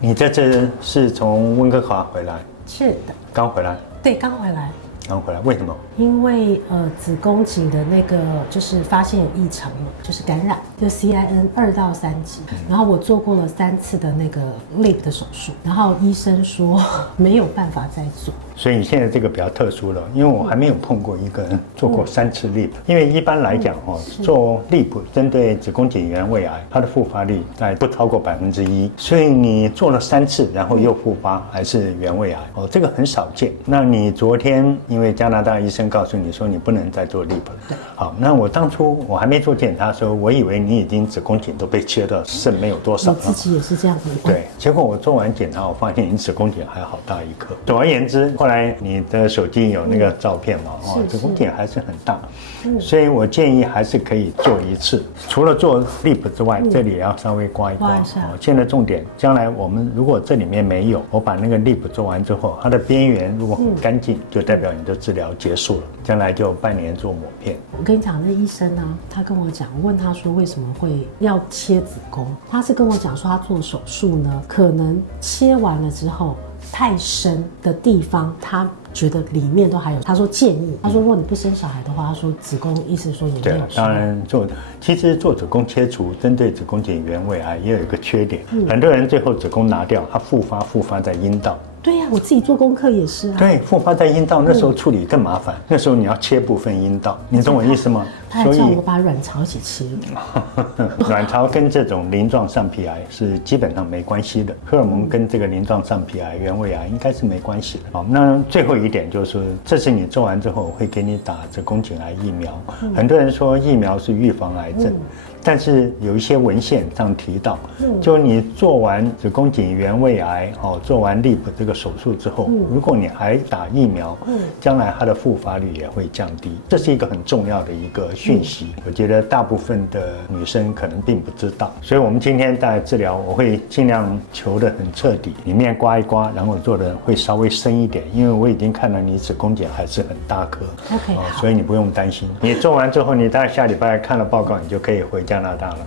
你这次是从温哥华回来？是的，刚回来？对，刚回来。刚回来，为什么？因为子宫颈的那个就是发现有异常了，就是感染，就 CIN 2到3级。然后我做过了3次的那个 LIP 的手术，然后医生说没有办法再做。所以你现在这个比较特殊了，因为我还没有碰过一个人做过3次 LIP。因为一般来讲做 LIP 针对子宫颈原位癌，它的复发率在不超过1%，所以你做了3次，然后又复发还是原位癌这个很少见。那你昨天因为加拿大医生告诉你说你不能再做 LIP 了，好，那我当初我还没做检查的时候，我以为你已经子宫颈都被切到剩没有多少了。我自己也是这样子。对，结果我做完检查，我发现你子宫颈还好大一颗。总而言之，后来你的手机有那个照片嘛？子宫颈还是很大，所以我建议还是可以做1次。除了做 LIP 之外，这里也要稍微刮一刮。现在重点，将来我们如果这里面没有，我把那个 LIP 做完之后，它的边缘如果很干净，就代表你的治疗结束了，将来就半年做抹片。我跟你讲，那医生呢，他跟我讲，我问他说为什么会要切子宫，他是跟我讲说他做手术呢，可能切完了之后太深的地方，他觉得里面都还有。他说建议，他说如果你不生小孩的话，他说子宫意思说也没有。对，当然其实做子宫切除，针对子宫颈原位癌也有一个缺点，很多人最后子宫拿掉，它复发在阴道。对呀，我自己做功课也是啊。对，复发在阴道，那时候处理更麻烦。那时候你要切部分阴道，你懂我意思吗？他还叫我把卵巢一起切。卵巢跟这种鳞状上皮癌是基本上没关系的，荷尔蒙跟这个鳞状上皮癌、原位癌应该是没关系的。好，那最后一点就是，这次你做完之后会给你打子宫颈癌疫苗。很多人说疫苗是预防癌症。但是有一些文献上提到，就你做完子宫颈原位癌做完 LIP 这个手术之后，如果你还打疫苗，将来它的复发率也会降低。这是一个很重要的一个讯息，我觉得大部分的女生可能并不知道。所以我们今天在治疗，我会尽量求得很彻底，里面刮一刮，然后做的会稍微深一点，因为我已经看到你子宫颈还是很大颗 ，OK，所以你不用担心。你做完之后，你大概下礼拜看了报告，你就可以回加拿大了。